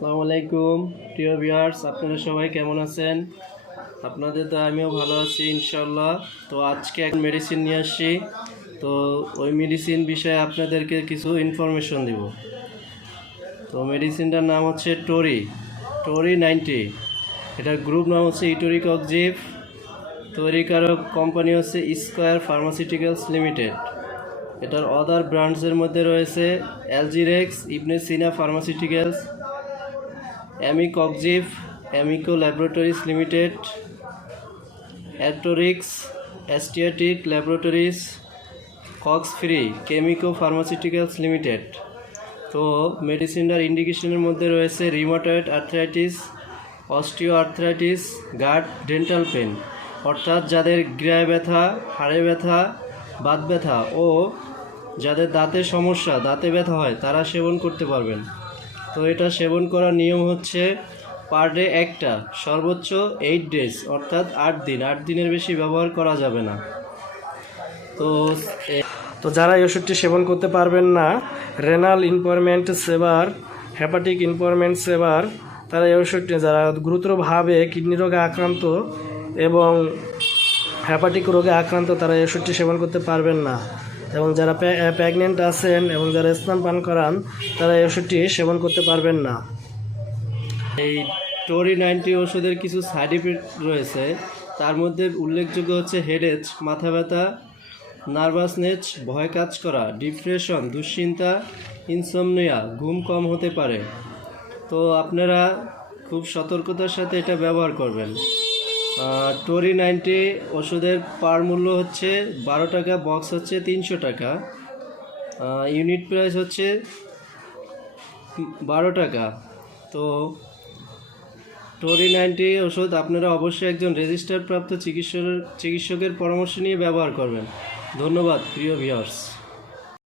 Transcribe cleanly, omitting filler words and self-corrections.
আসসালামু আলাইকুম প্রিয় ভিউয়ার্স, আপনারা সবাই কেমন আছেন? আপনাদের তো আমিও ভালো আছি ইনশাআল্লাহ। তো আজকে এক মেডিসিন নিয়ে আসছি, তো ওই মেডিসিন বিষয়ে আপনাদেরকে কিছু ইনফরমেশন দিব। তো মেডিসিনটার নাম হচ্ছে টোরি 90। এটার গ্রুপ নাম হচ্ছে ইটোরিক্সিব। তৈরিকারক কোম্পানি হচ্ছে স্কয়ার ফার্মাসিউটিক্যালস লিমিটেড। এটার অদার ব্র্যান্ডসের মধ্যে রয়েছে এলজিরেক্স, Ibne Sina pharmaceuticals, Etoricxib, Amico laboratories limited, Etoricxib laboratories, Cox free Chemico pharmaceuticals limited. তো মেডিসিনটার ইন্ডিকেশনের মধ্যে রয়েছে rheumatoid arthritis, osteoarthritis, gout, dental pain, অর্থাৎ যাদের গিরায় ব্যথা, হাড়ে ব্যথা, বাত ব্যথা ও যাদের দাঁতের সমস্যা, দাঁতে ব্যথা হয় তারা সেবন করতে পারবেন। তো এটা সেবন করার নিয়ম হচ্ছে পার ডে একটা, সর্বোচ্চ 8 ডেজ অর্থাৎ 8 দিন। 8 দিনের বেশি ব্যবহার করা যাবে না। তো যারা এই ওষুধটি সেবন করতে পারবেন না, রেনাল ইম্পারমেন্ট সেভার, হেপাটিক ইম্পারমেন্ট সেভার, তারা এই ওষুধটি, যারা গুরুতরভাবে কিডনি রোগে আক্রান্ত এবং হেপাটিক রোগে আক্রান্ত, তারা এই ওষুধটি সেবন করতে পারবেন না। এবং যারা প্রেগনেন্ট আছেন এবং যারা স্তন পান করান, তারা এই ওষুধটি সেবন করতে পারবেন না। এই টোরি 90 ওষুধের কিছু সাইড ইফেক্ট রয়েছে, তার মধ্যে উল্লেখযোগ্য হচ্ছে হেডেক, মাথা ব্যথা, নার্ভাসনেস, ভয় কাজ করা, ডিপ্রেশন, দুশ্চিন্তা, ইনসমনিয়া, ঘুম কম হতে পারে। তো আপনারা খুব সতর্কতার সাথে এটা ব্যবহার করবেন। টোরি 90 ওষুধের পার মূল্য হচ্ছে 12 টাকা, বক্স হচ্ছে 300 টাকা, ইউনিট প্রাইস হচ্ছে 12 টাকা। তো টোরি 90 ওষুধ আপনারা অবশ্যই একজন রেজিস্টার প্রাপ্ত চিকিৎসকের পরামর্শ নিয়ে ব্যবহার করবেন। ধন্যবাদ প্রিয় ভিউয়ার্স।